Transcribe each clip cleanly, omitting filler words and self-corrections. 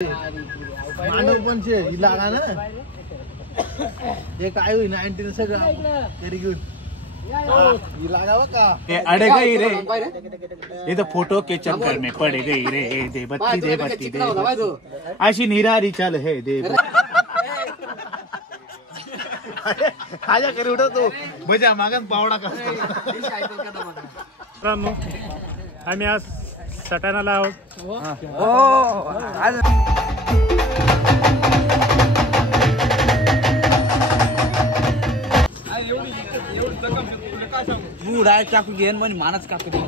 मांडव पण छे लागा ना एक आयु 19 सगळं तरी घेऊन लागाव का अड़े गई रे ये तो फोटो के चक्कर में पड़ गई रे दे बत्ती दे अशी निरारी चल है दे खाजा करी उठो तो मजा मागन पावडा कसं आम्ही आज सटाणाला आहोत. बुडाय चाकू घेन म्हणे मानच काकू दे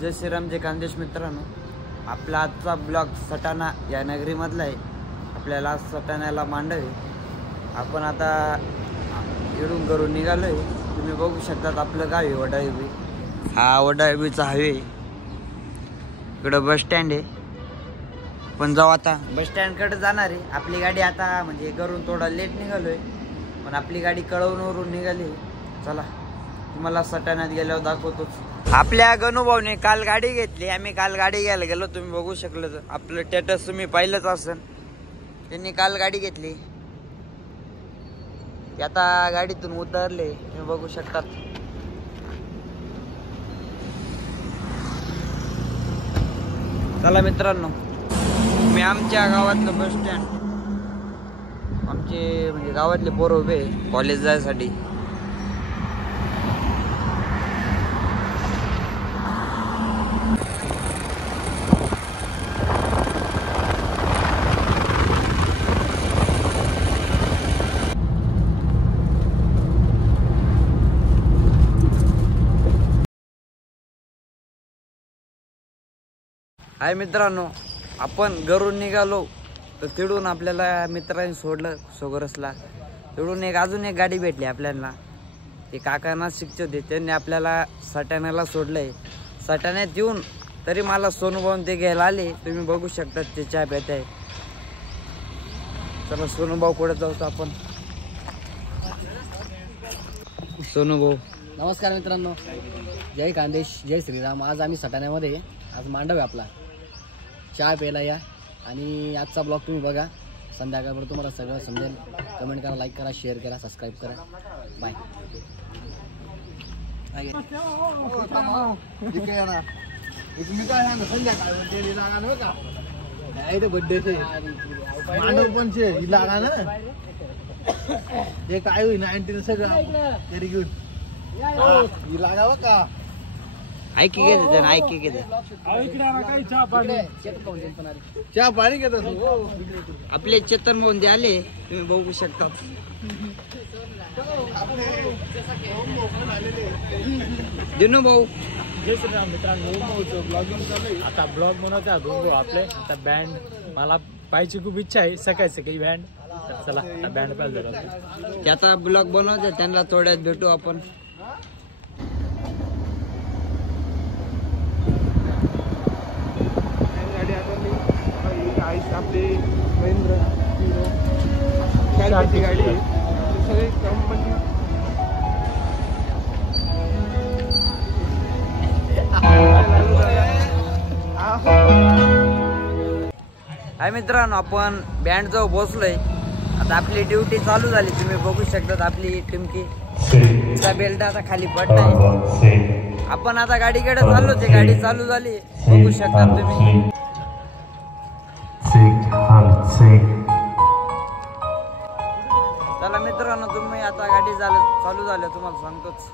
जय श्रीराम. जय खानदेश मित्रांनो, आपला आजचा ब्लॉग सटाणा या नगरीमधला आहे. आपल्याला सटाण्याला मांडव. आपण आता इकडून घरून निघालो आहे. तुम्ही बघू शकतात आपलं गाव आहे वडाळी. हा वडाळीचा हायवे. इकडं बस स्टँड आहे. पण जाऊ आता बस स्टँडकडे जाणार आहे. आपली गाडी आता म्हणजे घरून थोडा लेट निघालोय, पण आपली गाडी कळवणवरून निघाली. चला तुम्हाला सटाण्यात गेल्यावर दाखवतोच. आपल्या गणूभाऊने काल गाडी घेतली. आम्ही काल गाडी घ्यायला गेलो. तुम्ही बघू शकलं तर आपलं स्टेटस तुम्ही पाहिलंच असेल. त्यांनी काल गाडी घेतली. आता गाडीतून उतरले. तुम्ही बघू शकतात. चला मित्रांनो, मी आमच्या गावातलं बस स्टँड. आमचे म्हणजे गावातले पोरं उभे कॉलेज जायसाठी. हाय मित्रांनो, आपण घरून निघालो तर तिकडून आपल्याला मित्रांनी सोडलं सोगरसला. तिकडून अजून एक गाडी भेटली आपल्याला. ते काकांना शिक्षक होते, त्यांनी आपल्याला सटाण्याला सोडलंय. सटाण्यात येऊन तरी मला सोनूभाऊ ते घ्यायला आले. तुम्ही बघू शकता ते चहा पित आहे. चला सोनूभाऊ कुठे जाऊ आपण. सोनूभाऊ नमस्कार मित्रांनो, जय खानदेश, जय श्रीराम. आज आम्ही सटाण्यामध्ये, आज मांडव आहे आपला. चहा प्यायला या आणि आजचा ब्लॉग तुम्ही बघा. संध्याकाळपर्यंत तुम्हाला सगळं समजेल. कमेंट करा, लाईक करा, शेअर करा, सबस्क्राईब करा. बाय. बर्थडे मांडव पण छे लागा ना एक आयु 19 सगळं तरी घेऊन लागाव का ऐकी घेते ऐकी घेते. चहा पाणी घेतात आपले चेतन मोहन आले. तुम्ही बघू शकता. दिनू भाऊ. जय श्रीराम मित्रांनो, ब्लॉगिंग चालू आहे. आता ब्लॉग बनवता दोन भाऊ आपले. आता बँड मला पाहायची खूप इच्छा आहे. सकाळी बँड. चला आता बँड पाहिजे. आता ब्लॉग बनवते, त्यांना थोड्यात भेटू आपण. आपली महेंद्र हिरो गाडी सगळे कंपनी. हाय मित्रांनो, आपण बँड जवळ पोहोचलोय. आता आपली ड्युटी चालू झाली. तुम्ही बघू शकतात आपली टिमकी बेल्ट आता खाली पडलाय. आपण आता गाडीकडे चाललो. ते गाडी चालू झाली. बघू शकता तुम्ही. चला मित्रांनो, तुम्ही आता गाडी चालू झालं तुम्हाला सांगतोच.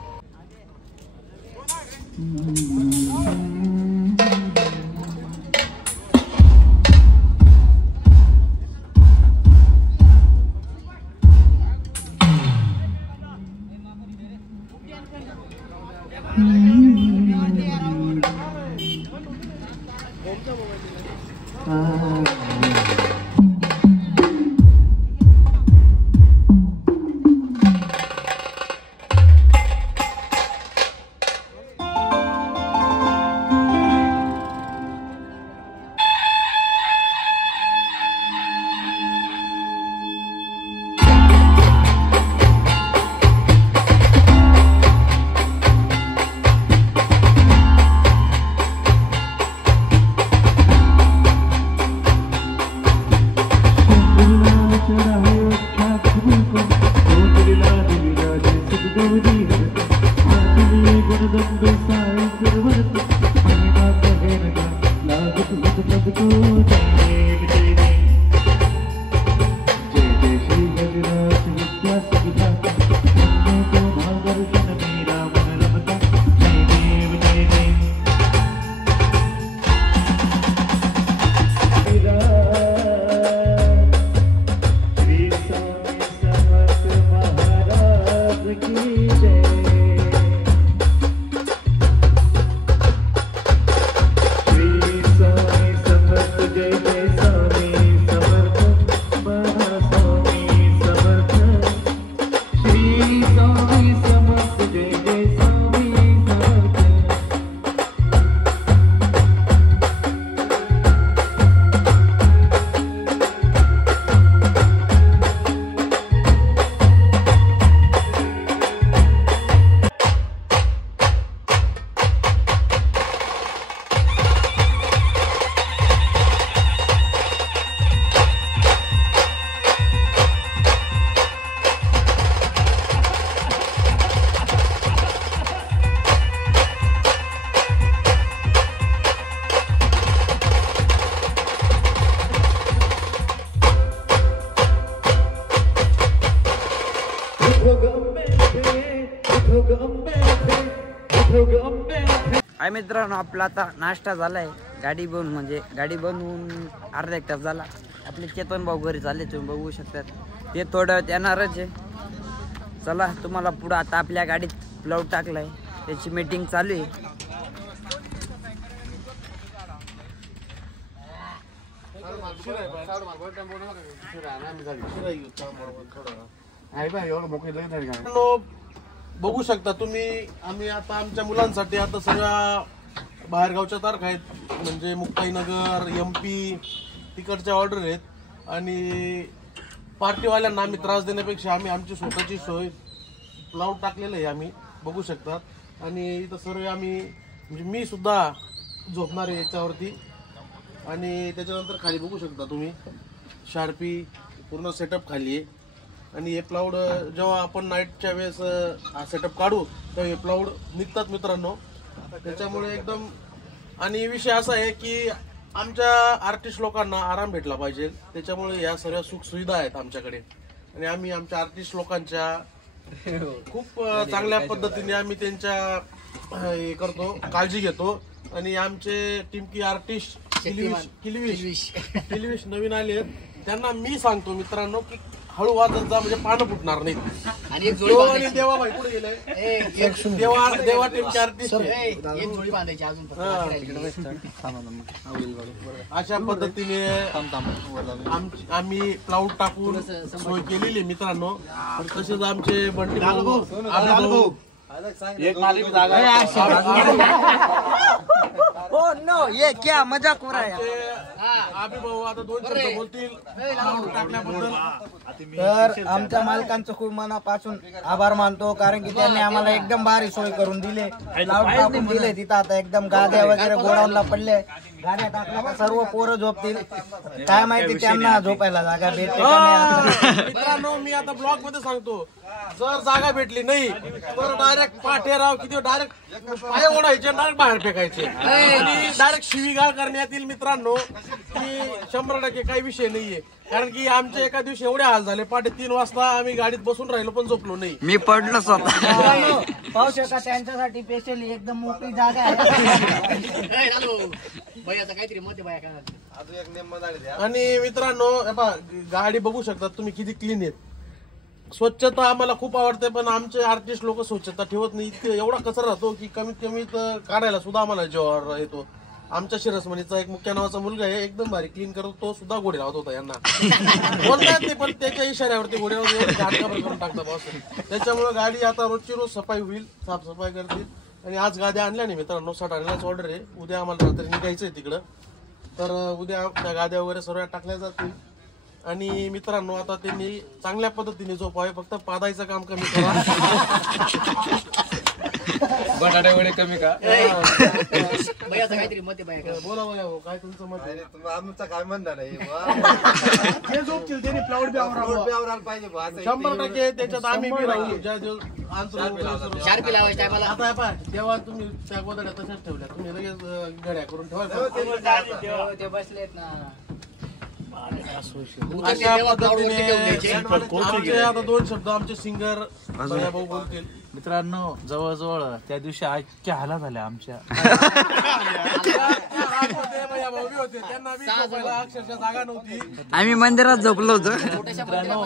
हाय मित्रांनो, आपला आता नाश्ता झालाय. गाडी बंद होऊन अर्धा एक तास झाला. आपले चेतन भाऊ घरी चालले, तुम्ही बघू शकतात. ते थोड्या वेळात येणारच आहे. चला, तुम्हाला पुढं आता आपल्या गाडीत प्लाउड टाकलाय, त्याची मीटिंग चालू आहे. बघू शकता तुम्ही, आम्ही आता आमच्या मुलांसाठी आता सगळ्या बाहेरगावच्या तारखा आहेत, म्हणजे मुक्ताईनगर, MP तिकडच्या ऑर्डर आहेत. आणि पार्टीवाल्यांना आम्ही त्रास देण्यापेक्षा आम्ही आमची स्वतःची सोय प्लाउड टाकलेलं आहे, आम्ही बघू शकतात. आणि इथं सर्व आम्ही, म्हणजे मी सुद्धा झोपणार आहे याच्यावरती. आणि त्याच्यानंतर खाली बघू शकता तुम्ही शार्पी पूर्ण सेटअप खाली आहे. आणि हे प्लाउड जेव्हा आपण नाईटच्या वेळेस हा सेटअप काढू तेव्हा हे प्लाउड निघतात मित्रांनो. त्याच्यामुळे एकदम, आणि विषय असा आहे की आमच्या आर्टिस्ट लोकांना आराम भेटला पाहिजे, त्याच्यामुळे या सर्व सुखसुविधा आहेत आमच्याकडे. आणि आम्ही आमच्या आर्टिस्ट लोकांच्या खूप चांगल्या पद्धतीने आम्ही त्यांच्या हे करतो, काळजी घेतो. आणि आमचे टिमकी आर्टिस्ट किलविश नवीन आले, त्यांना मी सांगतो मित्रांनो की हळू वाजत जा, म्हणजे पानं फुटणार नाही. आणि देवा भाई पुढे गेले, देवा टिमकी आर्टिस्ट अशा पद्धतीने आम्ही प्लाउड टाकून सोय केलेली मित्रांनो. तसेच आमचे बंटी भाऊ, एक मालिक जागा हो नो, ये क्या मजाक हो रहा है. आम्ही भाऊ आता 2 शब्द बोलतील टाकल्याबद्दल. तर आमच्या मालकांचं खूप मनापासून आभार मानतो, कारण की त्यांनी आम्हाला एकदम भारी सोय करून दिले, लाऊड टाकून दिले. तिथं आता एकदम गाद्या वगैरे गोडाऊनला पडले, गाड्या टाकल्या सर्व पोरं झोपतील. काय माहिती त्यांना झोपायला जागा भेटते का नाही. मित्रांनो, मी आता ब्लॉग मध्ये सांगतो, जर जागा भेटली नाही तर डायरेक्ट पाठेराव किती डायरेक्ट पाय ओढायचे, डायरेक्ट बाहेर फेकायचे आणि डायरेक्ट शिवीगाळ करण्यात येईल मित्रांनो. की 100% काही विषय नाहीये, कारण की आमचे एका दिवशी एवढे हाल झाले, 3:30 वाजता आम्ही गाडीत बसून राहिलो पण झोपलो नाही. मी पडलो स्वतः. पाहू शकता त्यांच्यासाठी स्पेशली एकदम मोकळी जागा आहे. काहीतरी मत आणि मित्रांनो, गाडी बघू शकता तुम्ही किती क्लीन आहेत. स्वच्छता आम्हाला खूप आवडते, पण आमचे आर्टिस्ट लोक स्वच्छता ठेवत नाही. इतकं एवढा कचरा राहतो की कमीत कमी काढायला सुद्धा आम्हाला जेव्हा येतो. आमच्या शिरसमणीचा एक मुख्य नावाचा मुलगा आहे, एकदम भारी क्लीन करतो, तो सुद्धा घोडे लावत होता यांना. बोलतात नाही, पण त्याच्या इशाऱ्यावरती घोडे लावून घाटकाबर करून टाकतात बॉस. त्याच्यामुळे गाडी आता रोजची रोज सफाई होईल, साफसफाई करतील. आणि आज गाड्या आणल्या नाही मित्रांनो, 60 आणल्याच ऑर्डर आहे. उद्या आम्हाला रात्री निघायचंय तिकडं, तर उद्या त्या गाद्या वगैरे सर्व टाकल्या जातील. आणि मित्रांनो, आता त्यांनी चांगल्या पद्धतीने झोपावे, फक्त पादायचं काम कमी करा. बटाटे वडे कमी का. काहीतरी मत बोला बोला, काय तुमचं मत आहे? आमचं काय म्हणणार आहे, ते झोपतील, त्यांनी प्लाउड बी आवरायला पाहिजे 100%. त्याच्यात आम्ही बी राहू, ज्या दिवस शार्पी लावायची टायमाला. आता पाय, तेव्हा तुम्ही त्या गोदड्या तशाच ठेवल्या, तुम्ही लगेच घड्या करून ठेवा. ते बसलेत ना. अशा पद्धतीने आमचे आता 2 शब्द आमचे सिंगर भाऊ बोलतील. मित्रांनो, जवळजवळ त्या दिवशी आजच्या हाला झाल्या आमच्या. त्यांना अक्षरशः जागा नव्हती. आम्ही मंदिरात झोपलो होतो. मित्रांनो,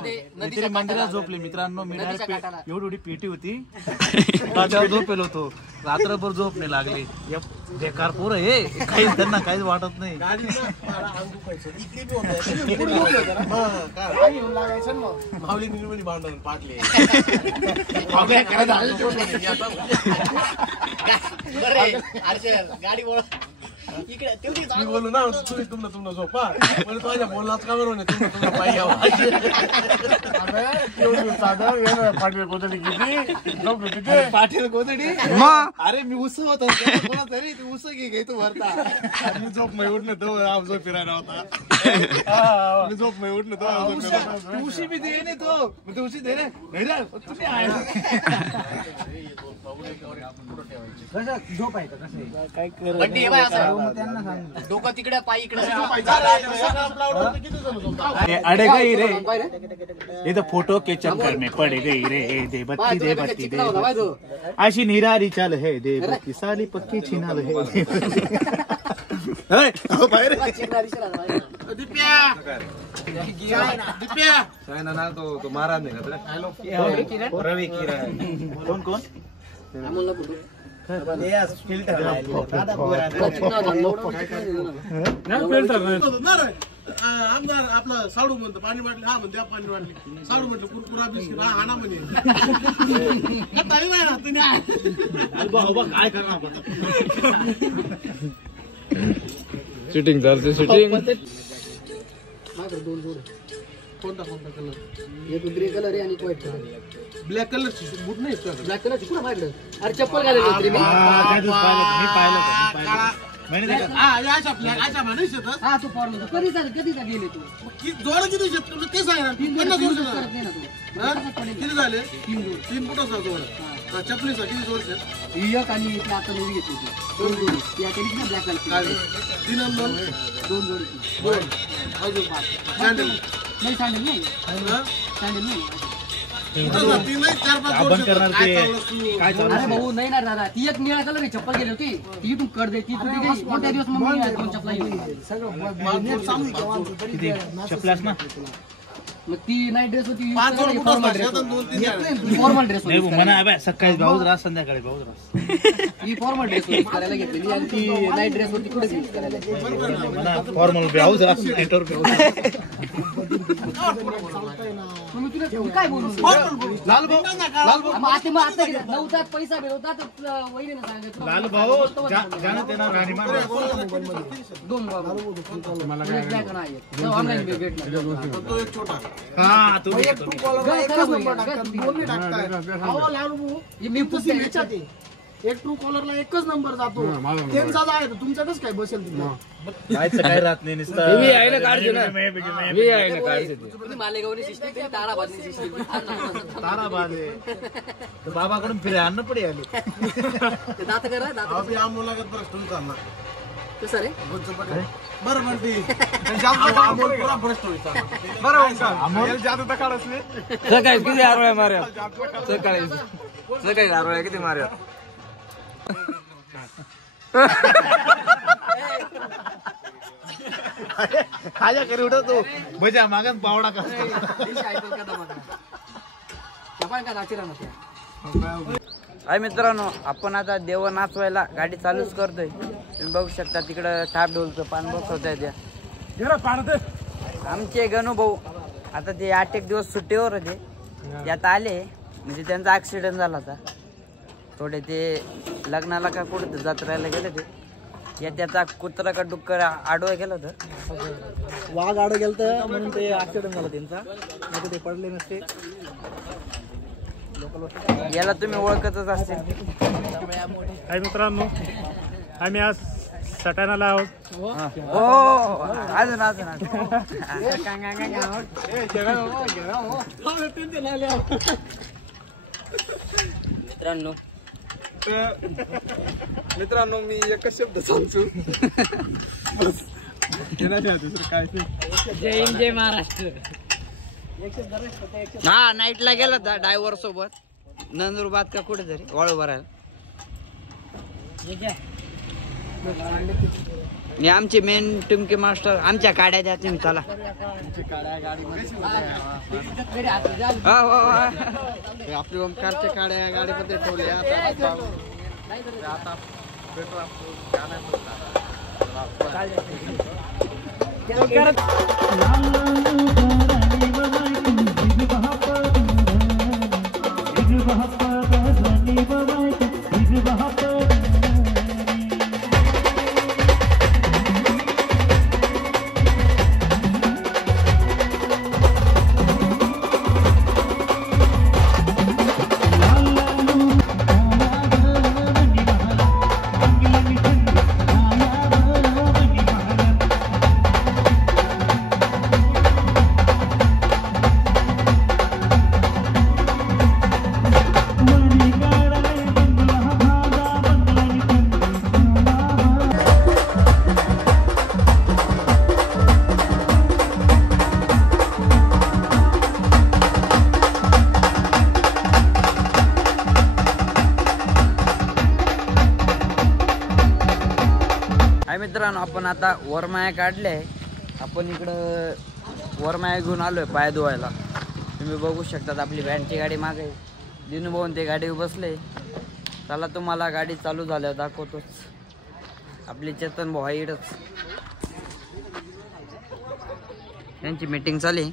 मंदिरात झोपले मित्रांनो. मी डायरेक्ट एवढी पेटी होती, झोपेल होतो. रात्रभर झोप नाही लागली. बेकार पोरं हे, काही त्यांना काहीच वाटत नाही. माऊली निर्मली भांडण पाडले. गाडी बोल इकडे मी बोलू ना, तुम्ही तुमनं झोपा, तुझ्या बोललाच का बरोबर तुमचा पाय घ्यावा. पाटील कोथडी. अरे मी उसं होत तरी ती उसं घे तू भरता. मी झोप मै उठणं तो झोप फिरायला होता. मी झोप मै उठणं तो उशी बी दे नाही, तो उशी दे रे. तुम्ही आहे झोप आहे का कसं काय डोकं तिकडे, पाय इकडे. अडे काही रे, इथं फोटो के चक्कर में पड़ गई रे दे बत्ती दे बत्ती दे अशी निरारी चाल है दे बत्ती साली पक्की छिनाल है बाहेर तो महाराज नाही का रवी किरण कोण कोण आमदार आपलं साडू म्हणतो पाणी वाटले हा म्हणते पाणी वाटले साडू म्हटलं कुरकुरा बिस्किट हा हाना म्हणे नाही ना तुम्ही काय करणार शूटिंग चालते शूटिंग कोणता कोणता कलर एक ग्रे कलर आहे आणि व्हाईट कलर ब्लॅक कलरची बूट नाही ब्लॅक कलरची कुठं माझ्याकडे अरे चप्पल घालायची होती मी हा तू फॉर्म कधी गेले तू जोड किती शेत ते सांगा 50 वर्ष करत नाही ना तू किती झाले 3 फुटाचा जोड चपलीचा किती जोड शेत एक आणि इथला आता नवी घेतली होती 2 जोडी ती आता ना ब्लॅक कलर 3 आणि 2 जोडी 2 अजून 5 सँडल नाही सँडल नाही सँडल नाही आपण करणार ते काय चालू अरे भाऊ नाही ना दादा ती एक निळा कलर चप्पल गेली होती ती इथून कट दे ती तुझी काही मोठ्या दिवस मग मी 2 चपला घेऊन चपलास ना मग ती नाईट ड्रेस होती 5 फॉर्मल ड्रेस नाही म्हणा अबे सकाळी भाऊच रास संध्याकाळी भाऊच रास ही फॉर्मल ड्रेस करायला घेतलेली आणि ती नाईट ड्रेस होती कुठे यूज करायला म्हणा फॉर्मल भाऊच रास नेटवर्क मग तुला काय बोलू लाल भाऊ मग आता नव्हता पैसा मिळवता तर वहिनीने सांगितलं लाल भाऊ जाणत येणार राणी मा 2 मला काय ऑनलाईन भेटणार तो एक छोटा हा तू मी पुस्तक एक ट्रू कॉलरला एकच नंबर जातो त्यांचा आहे तुमचं कसं काय बसेल काय राहत नाही मालेगावनी सिस्टीम ताराबादनी सिस्टीम ताराबाद बाबाकडून फिरे अन्न पडे आले दात करा दात अभी आम मुलाखत भ्रष्ट होईल चालणार कसं रे बरं म्हणते पुरा भ्रष्ट होईल अमोल जादू तर काढच नाही सकाळी किती आरोळ्या मार्या सकाळी आरोळ्या किती मार्या खाजा करी उठा तो भजा मागन पावडा का हाय मित्रांनो आपण आता देव नाचवायला गाडी चालूच करतोय तुम्ही बघू शकता तिकडं थाप ढोलचं पान बसवताय त्या आमचे गणू भाऊ आता ते 8 एक दिवस सुट्टीवर होते ते आता आले म्हणजे त्यांचा ऍक्सिडेंट झाला होता थोडे ते लग्नाला का कुठं जत्रेला गेले ते या त्याचा कुत्रा का डुक्कर आडवा गेलं होतं वाघ आडं गेलं म्हणून ते ऍक्सिडेंट झाला त्यांचा नाही ते पडले नसते याला तुम्ही ओळखतच असतील हाय मित्रांनो आम्ही आज सटाणाला आहोत हो अजून अजून मित्रांनो मी एकच शब्द सांगतो जय हिंद जय महाराष्ट्र हा नाईटला गेला होता ड्रायव्हर सोबत नंदुरबाद का कुठे तरी वाळू भरायला हे आमचे मेन टिमके मास्टर आमच्या गाड्या द्या तुम्ही चला आपली ओमकारच्या काड्या गाडीमध्ये ठेवल्या आता मित्रांनो आपण आता वरमाया काढले. आपण इकडं वरमाया घेऊन आलोय पाय धुवायला. तुम्ही बघू शकतात आपली व्हॅनची गाडी मागे. दिनूभाऊन ते गाडीवर बसले. चला तुम्हाला गाडी चालू झाल्यावर दाखवतोच. आपली चेतन भाऊ इकडंच त्यांची मीटिंग चालली.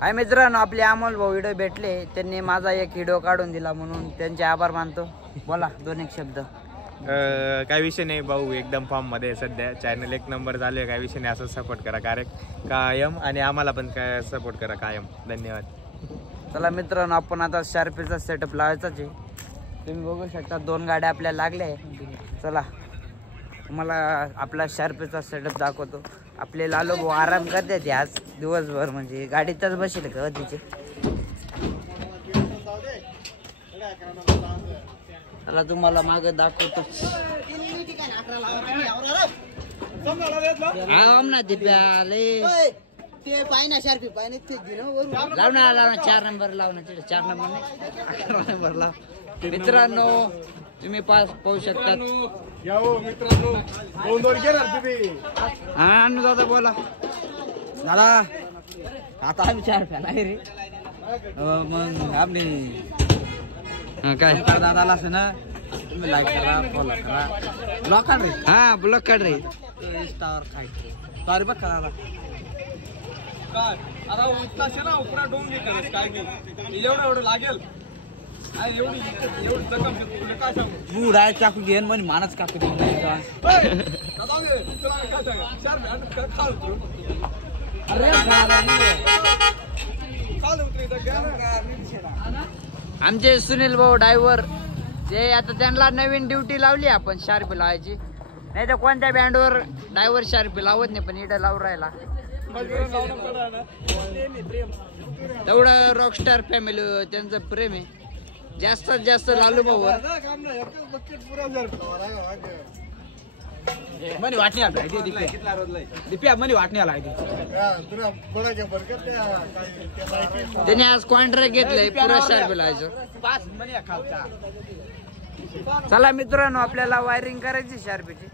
हाय मित्रांनो, आपले अमोल भाऊ व्हिडिओ भेटले. त्यांनी माझा एक व्हिडिओ काढून दिला म्हणून त्यांचे आभार मानतो. बोला 2 एक शब्द. काय विषय नाही भाऊ, एकदम फॉर्म मध्ये सध्या. चॅनल 1 नंबर झाले. काय विषय नाही, असं सपोर्ट करा कायम आणि आम्हाला पण काय सपोर्ट करा कायम. धन्यवाद. चला मित्रांनो, आपण आता शार्पीचा सेटअप लावायचाच आहे. तुम्ही बघू शकता 2 गाड्या आपल्याला लागल्या आहे. चला तुम्हाला आपला शार्पीचा सेटअप दाखवतो. आपले लालू भाऊ आराम करते ते आज दिवसभर, म्हणजे गाडीतच बसेल का तिचे. चला तुम्हाला माग दाखवतो. ते पाय ना शार्पी पाय लाव ना 4 नंबर लाव ना. 4 नंबर नाही 11 नंबर लाव. मित्रांनो तुम्ही पाहू शकता. मित्रांनो 2 घेणार तुम्ही. हा दादा बोला. दादा आता आम्ही 4 फॅन आहे रे. मग आपली काय दादाला असं ना तुम्ही लाईक करा, फॉलो करा, ब्लॉक काढ रे. हा ब्लॉक काढ रे. इंस्टावर खायचे सॉरी बघ करा. आता उठलाशे ना उपरा डोंग घे काय एवढं लागेल. एवढी जखम काय सांगू. तू डाय चाकू घेन म्हणे मानच काकू दे. आमचे सुनील भाऊ ड्रायव्हर ते आता त्यांना नवीन ड्युटी लावली आपण शार्पी लावायची. नाही तर कोणत्या बँडवर ड्रायव्हर शार्पी लावत नाही, पण इथं लावून राहिला. तेवढं रॉकस्टार फॅमिली त्यांचं प्रेम आहे. जास्तीत जास्त लालू भाऊ मनी वाटणी आला दिप्या मनी वाटणी आला. त्याने आज कॉन्ट्रॅक्ट घेतलंय पुरा शार्पी लावायचं. चला मित्रांनो, आपल्याला वायरिंग करायची शार्पीची.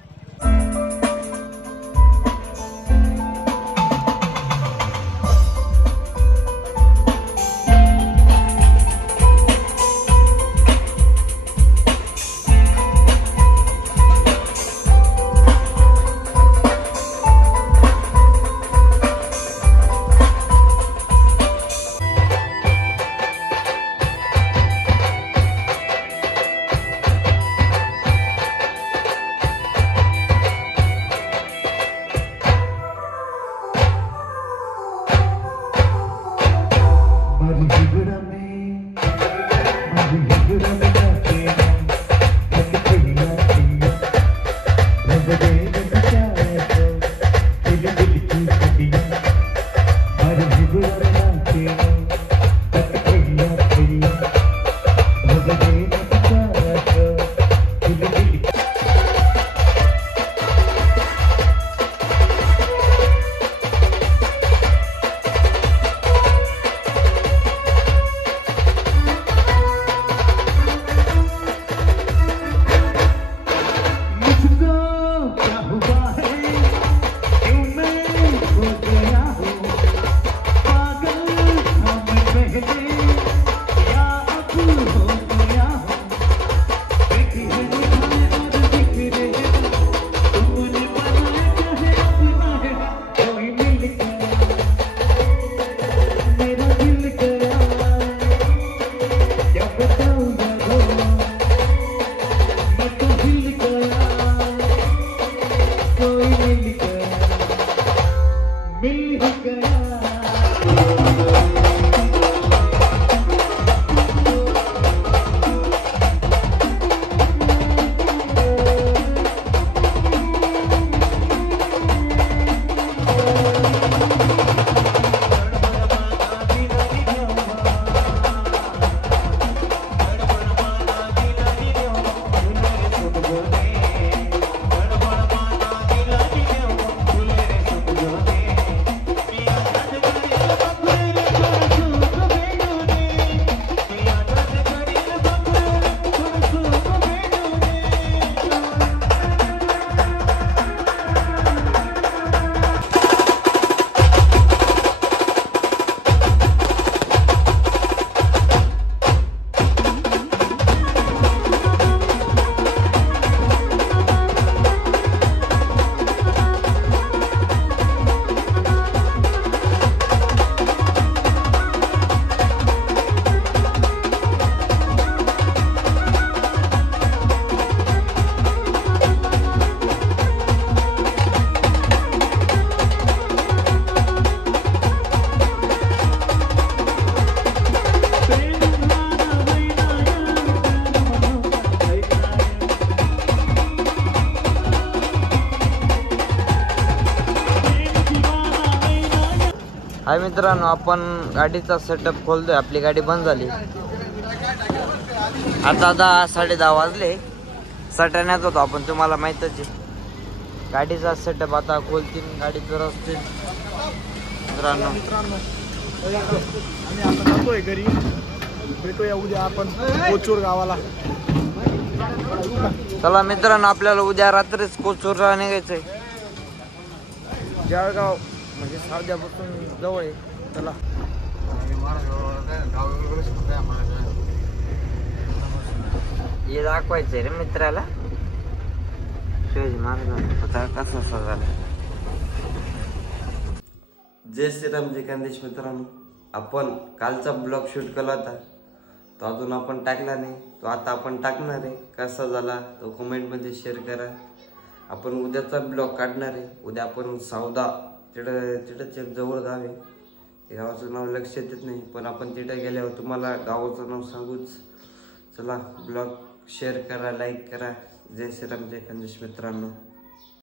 हाय मित्रांनो, आपण गाडीचा सेटअप खोलतोय. आपली गाडी बंद झाली. आता 10-10:30 वाजले. सटाण्यात होतो आपण, तुम्हाला माहीतच आहे. गाडीचा सेटअप आता खोलतील, गाडी दुरुस्ती. मित्रांनो आम्ही आता जातोय घरी. भेटूया उद्या आपण कोचूर गावाला. चला मित्रांनो, आपल्याला उद्या रात्रीच कोचूरला निघायचंय. जळगाव म्हणजे सावद्यापासून जवळ आहे. चला हे दाखवायचंय रे मित्राला. शिवाजी महाराजांचा कसा झाला. जय श्रीराम, जय खानदेश. मित्रांनो, आपण कालचा ब्लॉग शूट केला होता, तो अजून आपण टाकला नाही. तो आता आपण टाकणार आहे. कसा झाला तो कमेंटमध्ये शेअर करा. आपण उद्याचा ब्लॉग काढणार आहे. उद्या आपण सावदा तिथंच एक जवळ गाव आहे. त्या गावाचं नाव लक्षात येत नाही, पण आपण तिथे गेल्यावर तुम्हाला गावाचं नाव सांगूच. चला ब्लॉग शेअर करा, लाईक करा. जय श्रीराम, जय खानदेश मित्रांनो.